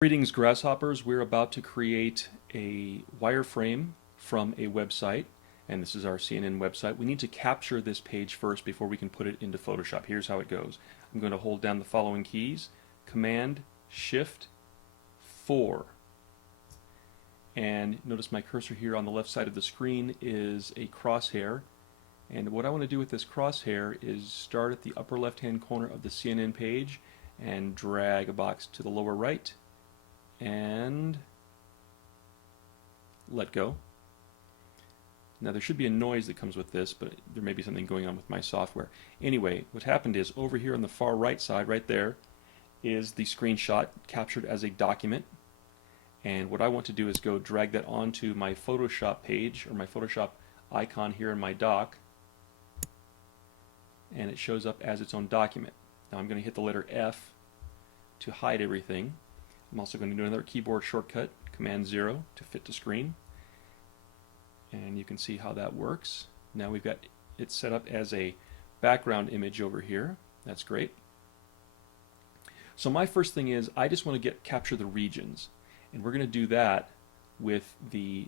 Greetings, grasshoppers. We're about to create a wireframe from a website, and this is our CNN website. We need to capture this page first before we can put it into Photoshop. Here's how it goes. I'm going to hold down the following keys: Command, Shift, 4. And notice my cursor here on the left side of the screen is a crosshair. And what I want to do with this crosshair is start at the upper left-hand corner of the CNN page and drag a box to the lower right and let go. Now there should be a noise that comes with this, but there may be something going on with my software. Anyway, what happened is over here on the far right side, right there, is the screenshot captured as a document. And what I want to do is go drag that onto my Photoshop page, or my Photoshop icon here in my dock, and it shows up as its own document. Now I'm going to hit the letter F to hide everything. I'm also going to do another keyboard shortcut, Command 0, to fit to screen. And you can see how that works. Now we've got it set up as a background image over here. That's great. So my first thing is I just want to capture the regions. And we're going to do that with the,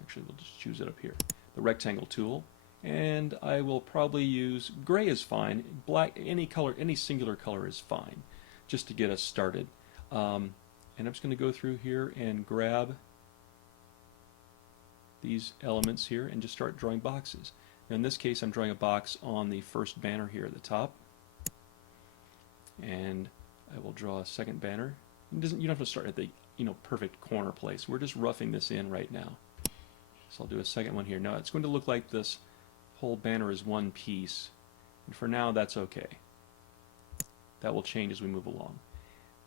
actually we'll just choose it up here, the rectangle tool. And I will probably use, gray is fine, black, any color, any singular color is fine, just to get us started. And I'm just going to go through here and grab these elements here and just start drawing boxes. Now in this case I'm drawing a box on the first banner here at the top. And I will draw a second banner. You don't have to start at the perfect corner place. We're just roughing this in right now. So I'll do a second one here. Now it's going to look like this whole banner is one piece. And for now that's okay. That will change as we move along.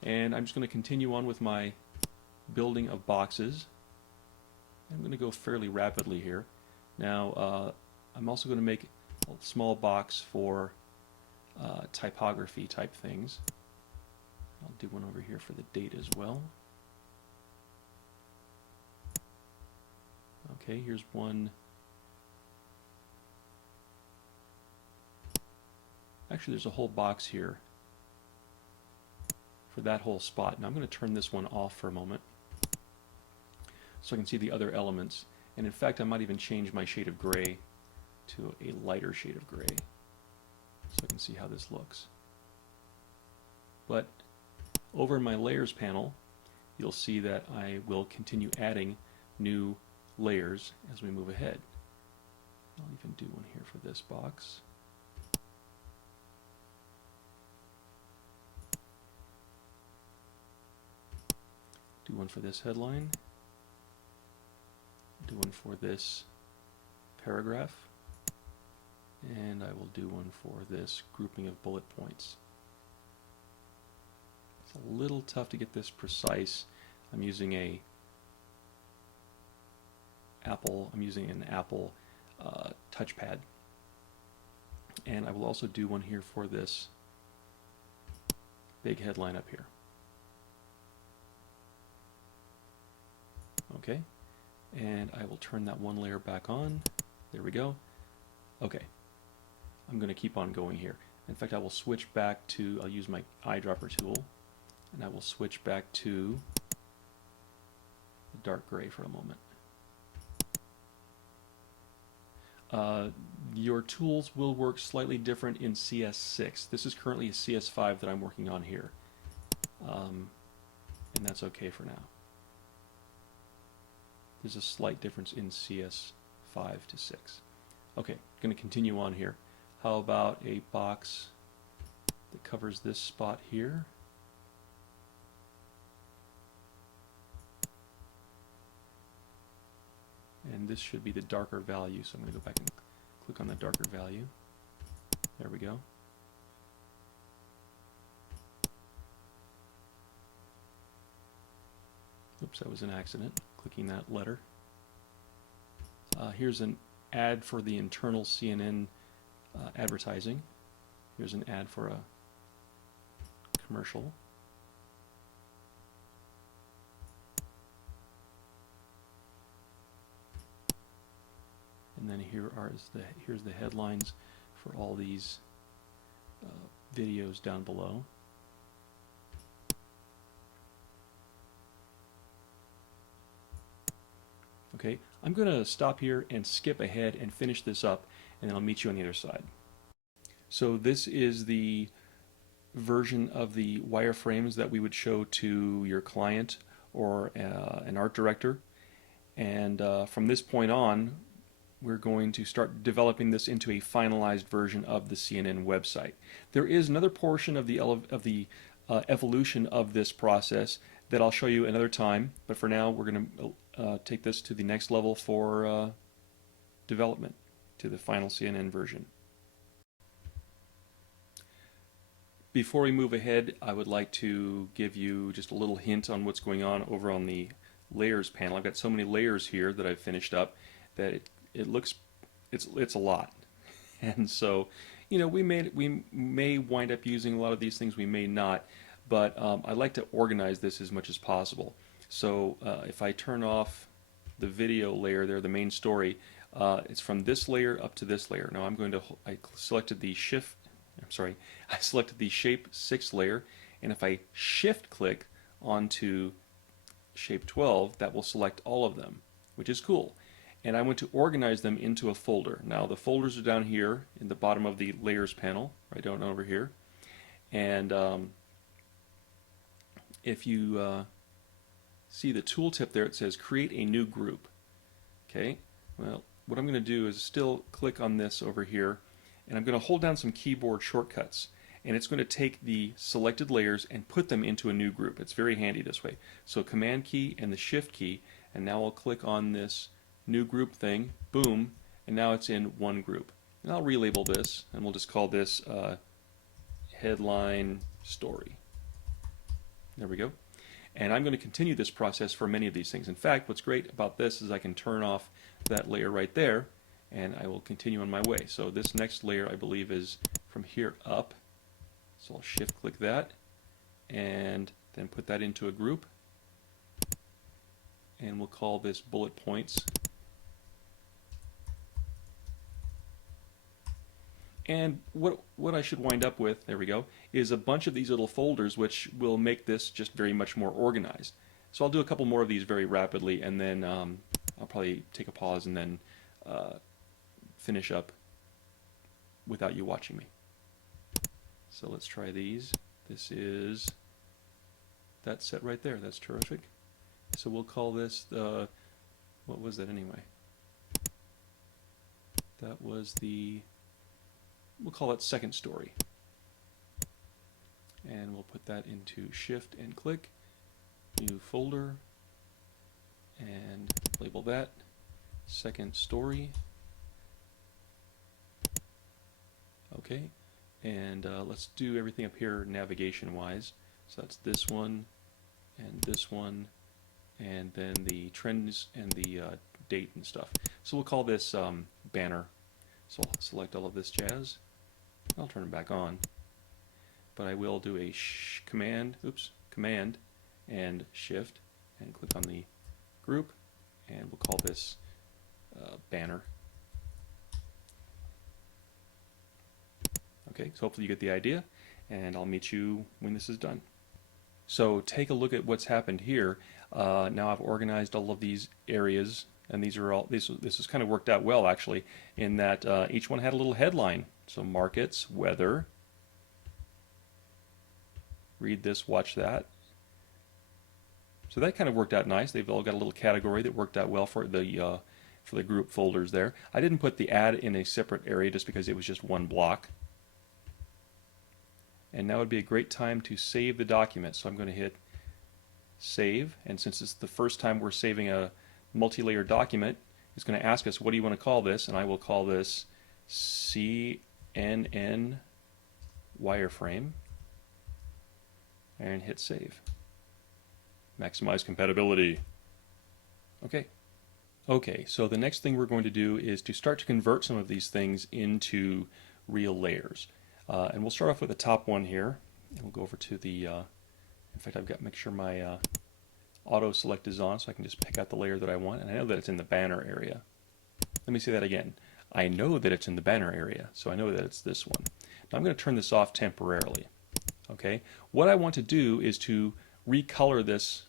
And I'm just going to continue on with my building of boxes. I'm going to go fairly rapidly here. Now I'm also going to make a small box for typography type things. I'll do one over here for the date as well. Okay, here's one. Actually, there's a whole box here for that whole spot. Now I'm going to turn this one off for a moment so I can see the other elements. And in fact, I might even change my shade of gray to a lighter shade of gray so I can see how this looks. But over in my layers panel, you'll see that I will continue adding new layers as we move ahead. I'll even do one here for this box. Do one for this headline. Do one for this paragraph. And I will do one for this grouping of bullet points. It's a little tough to get this precise. I'm using an Apple touchpad. And I will also do one here for this big headline up here. Okay, and I will turn that one layer back on. There we go. Okay, I'm going to keep on going here. In fact, I will switch back to, I'll use my eyedropper tool, and I will switch back to the dark gray for a moment. Your tools will work slightly different in CS6. This is currently a CS5 that I'm working on here, and that's okay for now. There's a slight difference in CS5 to 6. Okay, going to continue on here. How about a box that covers this spot here? And this should be the darker value, so I'm going to go back and click on the darker value. There we go. Oops, that was an accident, clicking that letter. Here's an ad for the internal CNN advertising. Here's an ad for a commercial. And then here's the headlines for all these videos down below. Okay, I'm going to stop here and skip ahead and finish this up, and then I'll meet you on the other side. So this is the version of the wireframes that we would show to your client or an art director. And from this point on, we're going to start developing this into a finalized version of the CNN website. There is another portion of the evolution of this process that I'll show you another time, but for now we're going to take this to the next level for development, to the final CNN version. Before we move ahead, I would like to give you just a little hint on what's going on over on the layers panel. I've got so many layers here that I've finished up that it's a lot. And so, you know, we may wind up using a lot of these things, we may not, but I like to organize this as much as possible. So if I turn off the video layer there, the main story, it's from this layer up to this layer. Now I selected the I selected the shape 6 layer, and if I shift click onto shape 12, that will select all of them, which is cool. And I want to organize them into a folder. Now the folders are down here in the bottom of the layers panel, right down over here. And if you see the tooltip there, it says create a new group. Okay, well, what I'm going to do is still click on this over here, and I'm going to hold down some keyboard shortcuts, and it's going to take the selected layers and put them into a new group. It's very handy this way. So Command key and the Shift key, and now I'll click on this new group thing, boom, and now it's in one group. And I'll relabel this, and we'll just call this headline story. There we go. And I'm going to continue this process for many of these things. In fact, what's great about this is I can turn off that layer right there, and I will continue on my way. So this next layer, I believe, is from here up. So I'll shift click that and then put that into a group, and we'll call this bullet points. And what I should wind up with, there we go, is a bunch of these little folders which will make this just very much more organized. So I'll do a couple more of these very rapidly, and then I'll probably take a pause and then finish up without you watching me. So let's try these. This is that set right there. That's terrific. So we'll call this the, what was that anyway? That was the, we'll call it second story. And we'll put that into Shift and click, new folder, and label that second story. Okay, and let's do everything up here navigation wise. So that's this one, and then the trends and the date and stuff. So we'll call this banner. So I'll select all of this jazz. I'll turn it back on, but I will do a command and Shift and click on the group, and we'll call this banner. Okay, so hopefully you get the idea, and I'll meet you when this is done. So take a look at what's happened here. Now I've organized all of these areas, and these are all, this has kind of worked out well actually, in that each one had a little headline. So markets, weather, read this, watch that. So that kind of worked out nice. They've all got a little category that worked out well for the group folders there. I didn't put the ad in a separate area just because it was just one block. And now would be a great time to save the document. So I'm going to hit save, and since it's the first time we're saving a multi-layer document, it's going to ask us, what do you want to call this? And I will call this CNN Wireframe, and hit save. Maximize compatibility. Okay, so the next thing we're going to do is to start to convert some of these things into real layers. And we'll start off with the top one here, and we'll go over to the, in fact I've got to make sure my auto select is on so I can just pick out the layer that I want, and I know that it's in the banner area. Let me say that again. I know that it's in the banner area, so I know that it's this one. Now I'm going to turn this off temporarily. Okay, what I want to do is to recolor this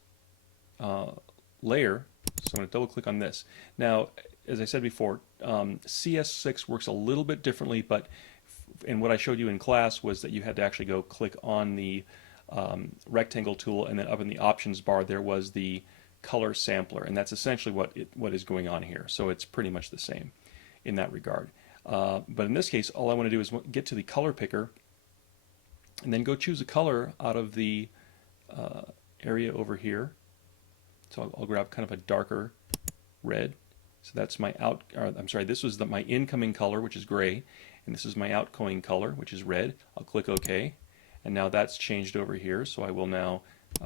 layer So I'm going to double click on this. Now, as I said before, CS6 works a little bit differently, but and what I showed you in class was that you had to actually go click on the rectangle tool, and then up in the options bar there was the color sampler, and that's essentially what is going on here. So it's pretty much the same in that regard. But in this case, all I want to do is get to the color picker and then go choose a color out of the area over here. So I'll grab kind of a darker red. So that's my this was my incoming color, which is gray, and this is my outgoing color, which is red. I'll click OK, and now that's changed over here. So I will now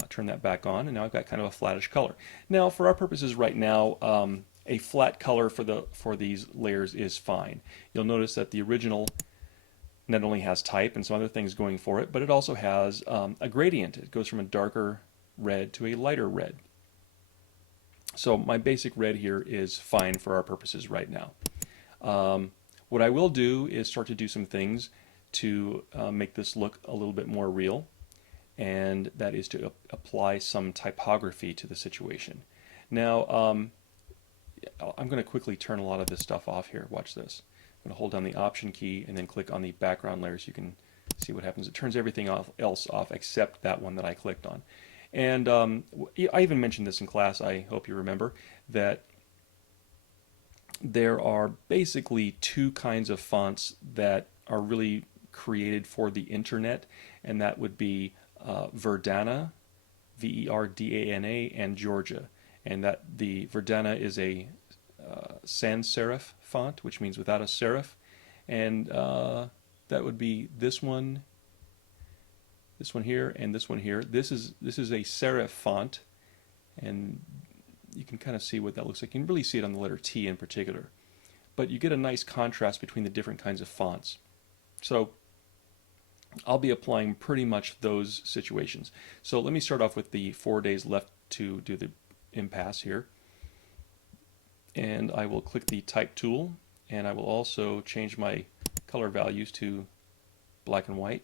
turn that back on, and now I've got kind of a flattish color. Now, for our purposes right now, a flat color for these layers is fine. You'll notice that the original not only has type and some other things going for it, but it also has a gradient. It goes from a darker red to a lighter red. So my basic red here is fine for our purposes right now. What I will do is start to do some things to make this look a little bit more real, and that is to apply some typography to the situation. Now, I'm going to quickly turn a lot of this stuff off here. Watch this. I'm going to hold down the Option key and then click on the background layer so you can see what happens. It turns everything else off except that one that I clicked on. And I even mentioned this in class, I hope you remember, that there are basically two kinds of fonts that are really created for the internet, and that would be Verdana, Verdana, and Georgia. And that the Verdana is a sans serif font, which means without a serif, and that would be this one here, and this one here. This is a serif font, and you can kind of see what that looks like. You can really see it on the letter T in particular, but you get a nice contrast between the different kinds of fonts. So I'll be applying pretty much those situations. So let me start off with the 4 days left to do the impasse here, and I will click the type tool, and I will also change my color values to black and white.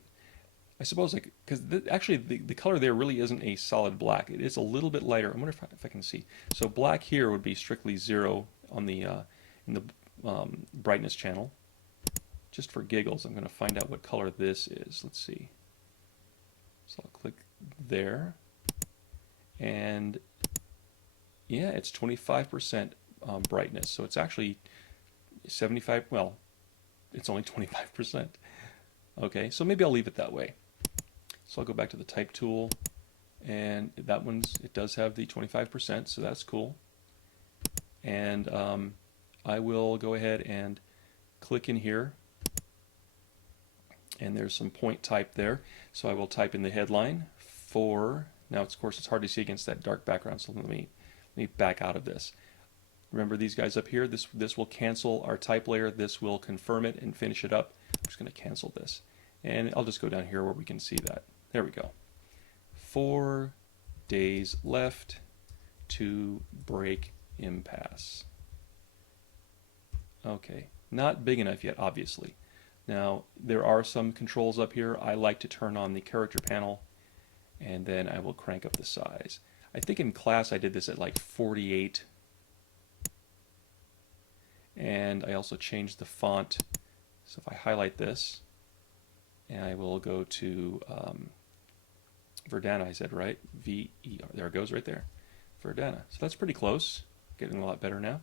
I suppose because actually the color there really isn't a solid black. It is a little bit lighter. I wonder if I can see. So black here would be strictly 0 on the in the brightness channel. Just for giggles, I'm going to find out what color this is. Let's see. So I'll click there, and yeah, it's 25% brightness. So it's actually 75. Well, it's only 25%. Okay, so maybe I'll leave it that way. So I'll go back to the type tool, and that it does have the 25%, so that's cool. And I will go ahead and click in here, and there's some point type there. So I will type in the headline for, now of course it's hard to see against that dark background, so let me back out of this. Remember these guys up here, this will cancel our type layer, this will confirm it and finish it up. I'm just going to cancel this. And I'll just go down here where we can see that. There we go. 4 days left to break impasse. Okay, not big enough yet, obviously. Now, there are some controls up here. I like to turn on the character panel, and then I will crank up the size. I think in class I did this at like 48. And I also changed the font. So if I highlight this, and I will go to Verdana, I said, right? V-E-R. There it goes right there. Verdana. So that's pretty close. Getting a lot better now.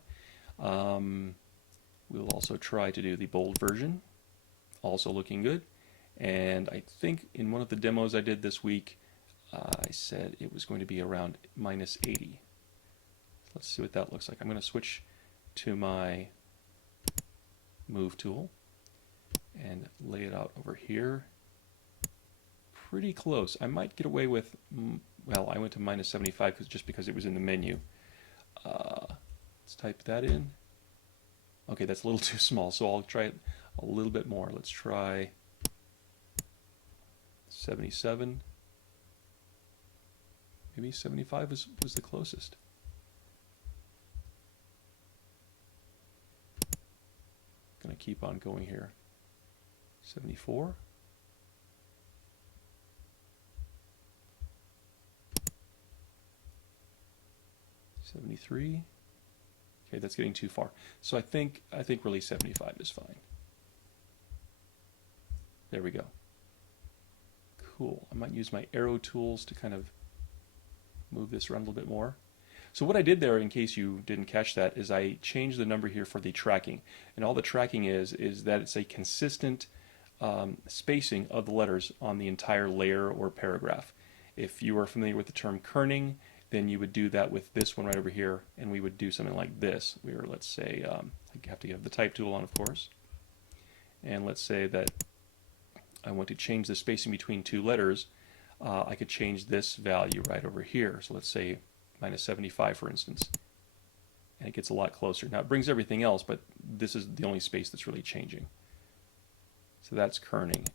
We'll also try to do the bold version. Also looking good. And I think in one of the demos I did this week, I said it was going to be around -80. Let's see what that looks like. I'm going to switch to my move tool and lay it out over here. Pretty close. I might get away with, well, I went to -75 just because it was in the menu. Let's type that in. Okay, that's a little too small, so I'll try it a little bit more. Let's try 77. Maybe 75 was the closest. Going to keep on going here. 74. 73. Okay, that's getting too far. So I think really 75 is fine. There we go. Cool. I might use my arrow tools to kind of move this around a little bit more. So what I did there, in case you didn't catch that, is I changed the number here for the tracking. And all the tracking is that it's a consistent spacing of the letters on the entire layer or paragraph. If you are familiar with the term kerning, then you would do that with this one right over here, and we would do something like this. We were, let's say, I have to have the type tool on, of course. And let's say that I want to change the spacing between two letters. I could change this value right over here. So let's say minus 75, for instance. And it gets a lot closer. Now it brings everything else, but this is the only space that's really changing. So that's kerning.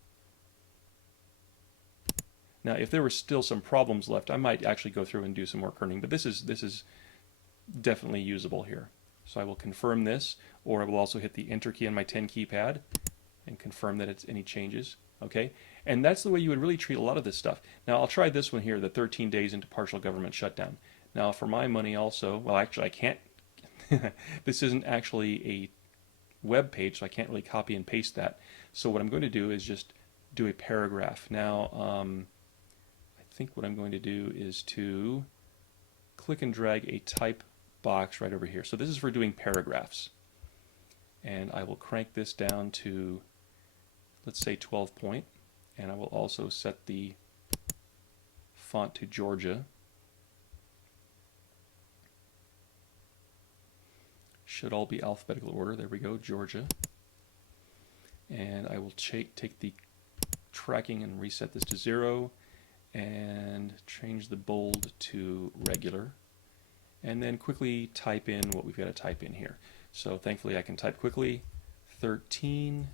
Now if there were still some problems left, I might actually go through and do some more kerning, but this is definitely usable here. So I will confirm this, or I will also hit the Enter key on my 10 keypad and confirm that it's any changes. Okay, and that's the way you would really treat a lot of this stuff. Now I'll try this one here, the 13 days into partial government shutdown. Now for my money also, well actually I can't, this isn't actually a web page, so I can't really copy and paste that. So what I'm going to do is just do a paragraph. Now I think what I'm going to do is to click and drag a type box right over here. So this is for doing paragraphs. And I will crank this down to, let's say 12 point, and I will also set the font to Georgia. Should all be alphabetical order. There we go, Georgia. And I will take the tracking and reset this to 0 and change the bold to regular, and then quickly type in what we've got to type in here. So thankfully I can type quickly. 13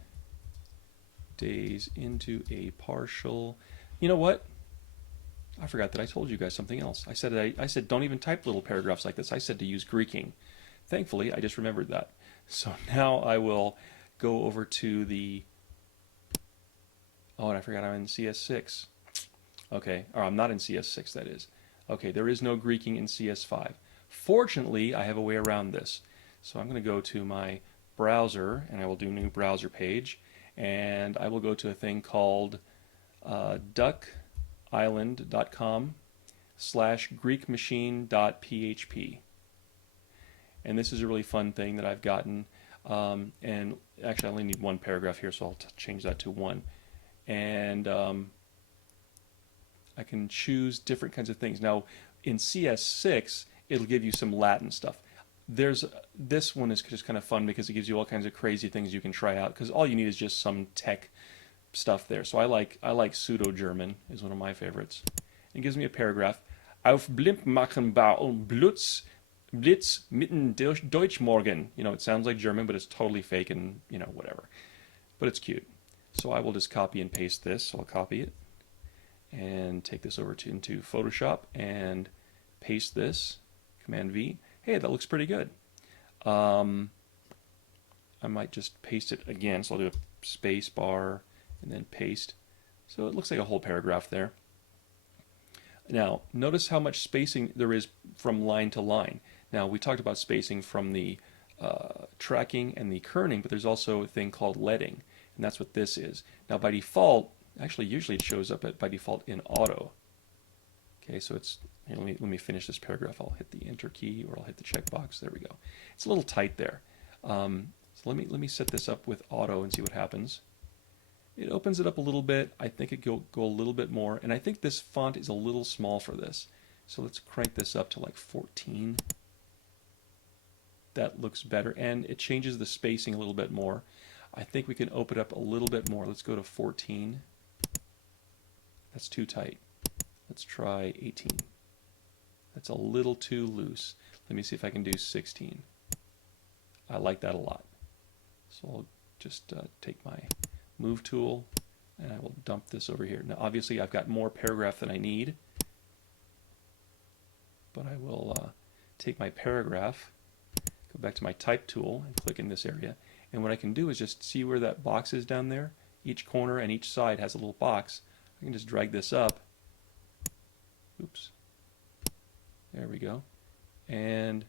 days into a partial. You know what? I forgot that I told you guys something else. I said don't even type little paragraphs like this. I said to use Greeking. Thankfully, I just remembered that. So now I will go over to the, oh, and I forgot I'm in CS6. Okay, or I'm not in CS6, that is. Okay, there is no Greeking in CS5. Fortunately, I have a way around this. So I'm going to go to my browser, and I will do new browser page, and I will go to a thing called duckisland.com/greekmachine.php. And this is a really fun thing that I've gotten. And actually I only need one paragraph here, so I'll change that to 1. And I can choose different kinds of things. Now in CS6 it'll give you some Latin stuff. This one is just kind of fun because it gives you all kinds of crazy things you can try out, because all you need is just some tech stuff there. So I like pseudo-German is one of my favorites. It gives me a paragraph. Auf blind machen Blitz mitten Deutsch morgen. You know, it sounds like German, but it's totally fake and, you know, whatever. But it's cute. So I will just copy and paste this. So I'll copy it and take this over into Photoshop and paste this. Command V. Hey, that looks pretty good. I might just paste it again. So I'll do a space bar and then paste. So it looks like a whole paragraph there. Now, notice how much spacing there is from line to line. Now, we talked about spacing from the tracking and the kerning, but there's also a thing called leading, and that's what this is. Now, by default, actually, usually it shows up by default in auto. Okay, so it's, here, let me finish this paragraph. I'll hit the Enter key, or I'll hit the checkbox. There we go. It's a little tight there. So let me set this up with auto and see what happens. It opens it up a little bit. I think it go a little bit more, and I think this font is a little small for this. So let's crank this up to like 14. That looks better, and it changes the spacing a little bit more. I think we can open it up a little bit more. Let's go to 14. That's too tight. Let's try 18. That's a little too loose. Let me see if I can do 16. I like that a lot. So I'll just take my Move tool, and I will dump this over here. Now obviously I've got more paragraph than I need, but I will take my paragraph, go back to my type tool, and click in this area. And what I can do is just see where that box is down there. Each corner and each side has a little box. I can just drag this up. Oops. There we go. and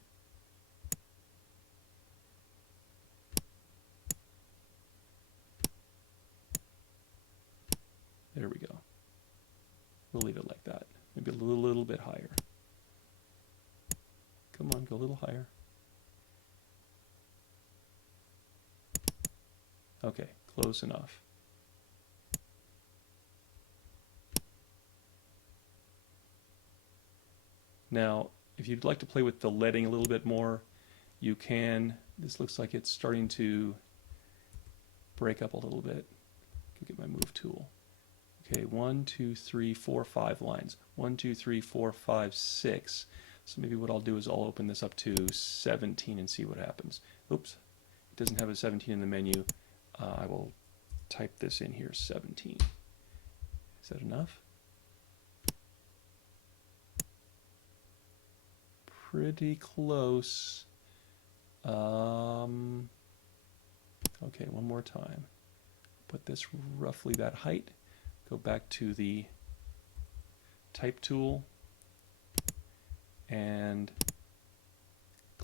there we go. We'll leave it like that. Maybe a little bit higher. Come on, go a little higher. Okay, close enough. Now, if you'd like to play with the leading a little bit more, you can. This looks like it's starting to break up a little bit. Go get my move tool. Okay, 1, 2, 3, 4, 5 lines. 1, 2, 3, 4, 5, 6. So maybe what I'll do is I'll open this up to 17 and see what happens. Oops, it doesn't have a 17 in the menu. I will type this in here, 17. Is that enough? Pretty close. Okay, one more time. Put this roughly that height. Go back to the type tool and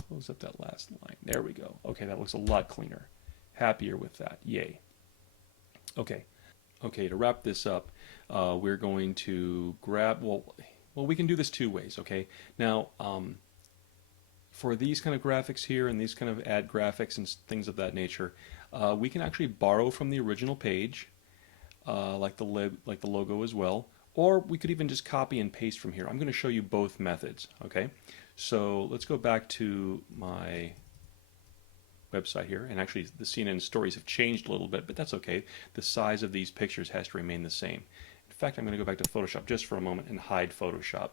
close up that last line. There we go. Okay, that looks a lot cleaner. Happier with that. Yay. Okay. Okay, to wrap this up, we're going to grab, well, we can do this two ways, okay? Now, for these kind of graphics here and these kind of add graphics and things of that nature, we can actually borrow from the original page, like the logo as well, or we could even just copy and paste from here. I'm going to show you both methods, okay? So let's go back to my website here, and actually the CNN stories have changed a little bit, but that's okay. The size of these pictures has to remain the same. In fact, I'm going to go back to Photoshop just for a moment and hide Photoshop.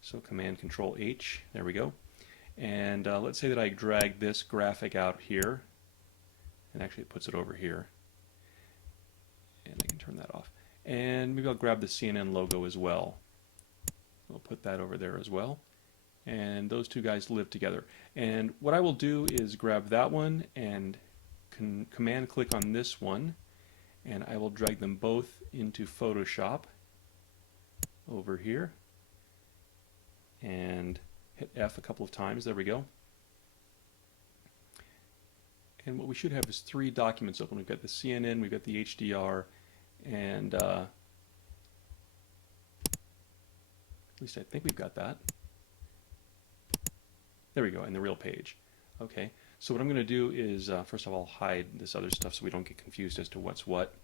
So Command Control H, there we go. And let's say that I drag this graphic out here, and actually it puts it over here, and I can turn that off. And maybe I'll grab the CNN logo as well. We'll put that over there as well. And those two guys live together. And what I will do is grab that one and command click on this one, and I will drag them both into Photoshop over here and hit F a couple of times. There we go. And what we should have is 3 documents open. We've got the CNN, we've got the HDR, and at least I think we've got that. There we go, and the real page. Okay, so what I'm going to do is, first of all, hide this other stuff so we don't get confused as to what's what.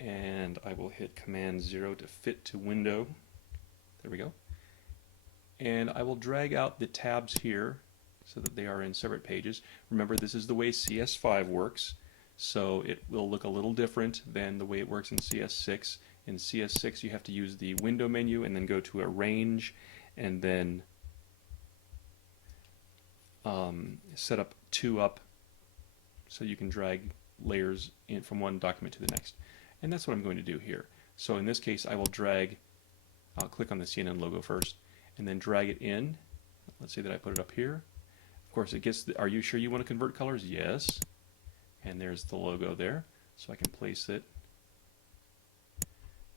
And I will hit Command 0 to fit to window. There we go. And I will drag out the tabs here so that they are in separate pages. Remember, this is the way CS5 works, so it will look a little different than the way it works in CS6. In CS6, you have to use the window menu and then go to Arrange and then set up 2 up so you can drag layers in from one document to the next. And that's what I'm going to do here. So in this case, I will drag, I'll click on the CNN logo first, and then drag it in. Let's say that I put it up here. Of course, it gets, are you sure you want to convert colors? Yes. And there's the logo there. So I can place it.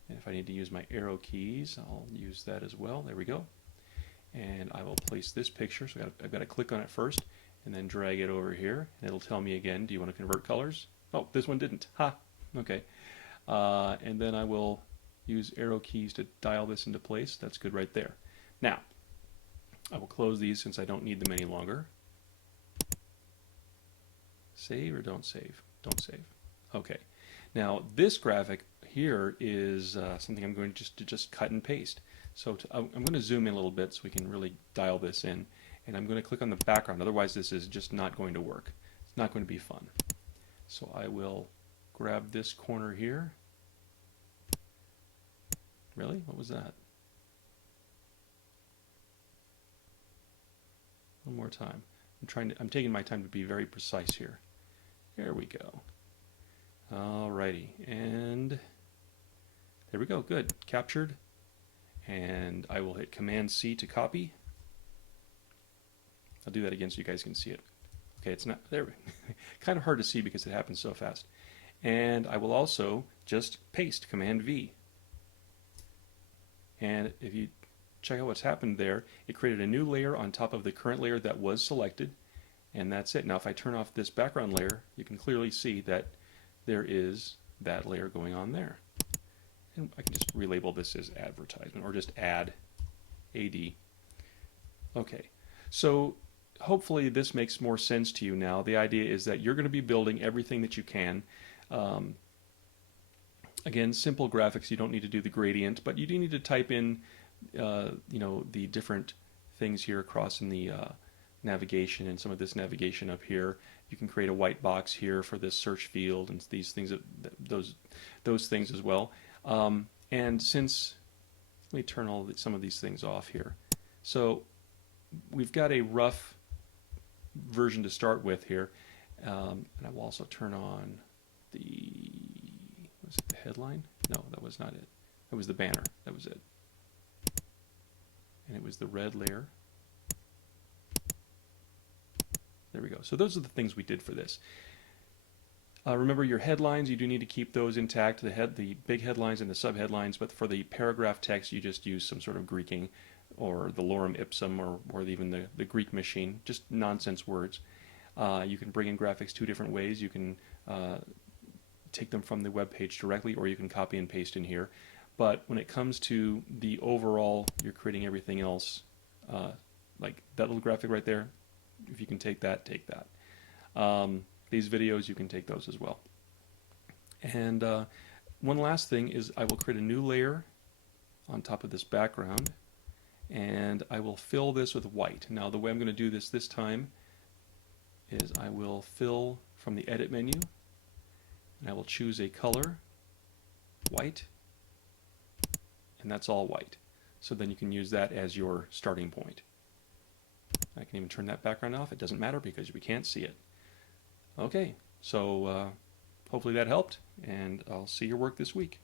And if I need to use my arrow keys, I'll use that as well. There we go. And I will place this picture. So I've got to click on it first and then drag it over here. And it'll tell me again, do you want to convert colors? Oh, this one didn't. Ha! Okay. And then I will use arrow keys to dial this into place. That's good right there. Now, I will close these since I don't need them any longer. Save or don't save? Don't save. Okay. Now, this graphic here is something I'm going to just cut and paste. So I'm going to zoom in a little bit so we can really dial this in. And I'm going to click on the background. Otherwise, this is just not going to work. It's not going to be fun. So I will grab this corner here. Really? What was that? One more time. I'm taking my time to be very precise here. There we go. Alrighty, and there we go. Good. Captured. And I will hit Command C to copy. I'll do that again so you guys can see it. Okay, it's not there. Kind of hard to see because it happens so fast. And I will also just paste Command V. And if you check out what's happened there. It created a new layer on top of the current layer that was selected, and that's it. Now if I turn off this background layer, you can clearly see that there is that layer going on there. And I can just relabel this as advertisement, or just add AD. Okay, so hopefully this makes more sense to you now. The idea is that you're going to be building everything that you can. Again, simple graphics, you don't need to do the gradient, but you do need to type in the different things here across in the navigation, and some of this navigation up here. You can create a white box here for this search field and these things, those things as well. And since, let me turn some of these things off here. So we've got a rough version to start with here, and I will also turn on was it the headline? No, that was not it. That was the banner. That was it. And it was the red layer. There we go. So those are the things we did for this. Remember your headlines, you do need to keep those intact, the big headlines and the subheadlines, but for the paragraph text you just use some sort of Greeking, or the lorem ipsum, or even the Greek machine, just nonsense words. You can bring in graphics two different ways. You can take them from the web page directly, or you can copy and paste in here. But when it comes to the overall, you're creating everything else, like that little graphic right there, if you can take that, take that. These videos, you can take those as well. And one last thing is I will create a new layer on top of this background, and I will fill this with white. Now the way I'm going to do this time is I will fill from the edit menu, and I will choose a color, white, and that's all white. So then you can use that as your starting point. I can even turn that background off. It doesn't matter because we can't see it. Okay, so hopefully that helped, and I'll see your work this week.